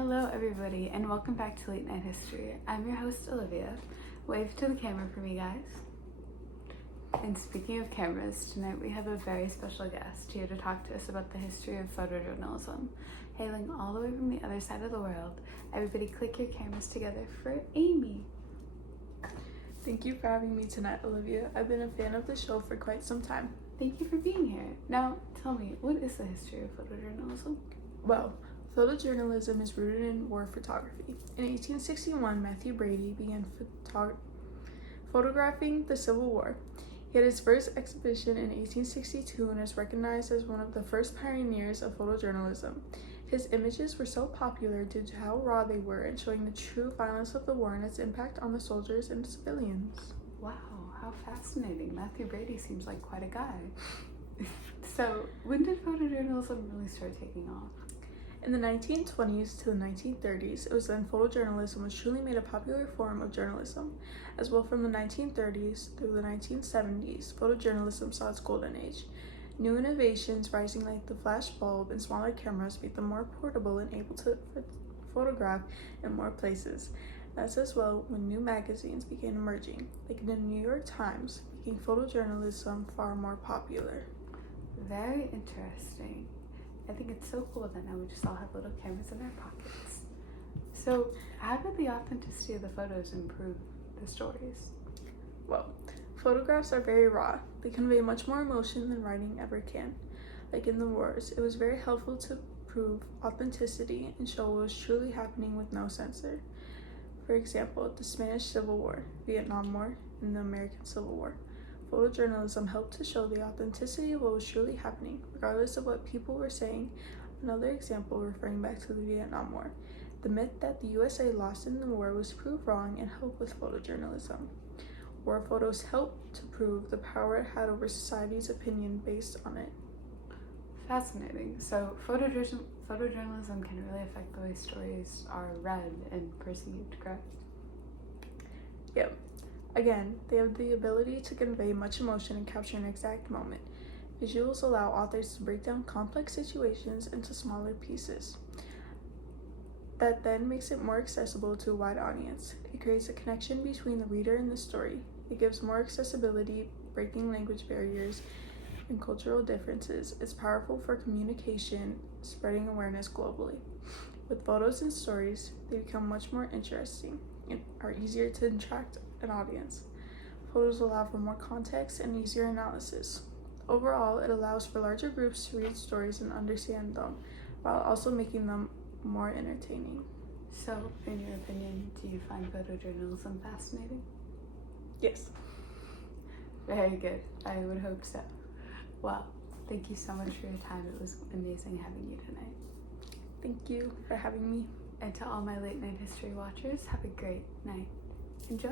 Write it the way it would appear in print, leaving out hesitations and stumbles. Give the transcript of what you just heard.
Hello, everybody, and welcome back to Late Night History. I'm your host, Olivia. Wave to the camera for me, guys. And speaking of cameras, tonight we have a very special guest here to talk to us about the history of photojournalism. Hailing all the way from the other side of the world, everybody click your cameras together for Amy. Thank you for having me tonight, Olivia. I've been a fan of the show for quite some time. Thank you for being here. Now, tell me, what is the history of photojournalism? Well, photojournalism is rooted in war photography. In 1861, Matthew Brady began photographing the Civil War. He had his first exhibition in 1862 and is recognized as one of the first pioneers of photojournalism. His images were so popular due to how raw they were and showing the true violence of the war and its impact on the soldiers and civilians. Wow, how fascinating. Matthew Brady seems like quite a guy. So, when did photojournalism really start taking off? In the 1920s to the 1930s, it was then photojournalism was truly made a popular form of journalism. As well, from the 1930s through the 1970s, photojournalism saw its golden age. New innovations rising like the flash bulb and smaller cameras made them more portable and able to photograph in more places. That's as well when new magazines began emerging, like the New York Times, making photojournalism far more popular. Very interesting. I think it's so cool that now we just all have little cameras in our pockets. So, how did the authenticity of the photos improve the stories? Well, photographs are very raw. They convey much more emotion than writing ever can. Like in the wars, it was very helpful to prove authenticity and show what was truly happening with no censor. For example, the Spanish Civil War, Vietnam War, and the American Civil War. Photojournalism helped to show the authenticity of what was truly happening, regardless of what people were saying. Another example referring back to the Vietnam War. The myth that the USA lost in the war was proved wrong and helped with photojournalism. War photos helped to prove the power it had over society's opinion based on it. Fascinating. So, photojournalism can really affect the way stories are read and perceived, correct? Yep. Again, they have the ability to convey much emotion and capture an exact moment. Visuals allow authors to break down complex situations into smaller pieces. That then makes it more accessible to a wide audience. It creates a connection between the reader and the story. It gives more accessibility, breaking language barriers and cultural differences. It's powerful for communication, spreading awareness globally. With photos and stories, they become much more interesting and are easier to attract an audience. Photos allow for more context and easier analysis. Overall, it allows for larger groups to read stories and understand them, while also making them more entertaining. So, in your opinion, do you find photojournalism fascinating? Yes. Very good. I would hope so. Well, thank you so much for your time. It was amazing having you tonight. Thank you for having me. And to all my late night history watchers, have a great night. Enjoy.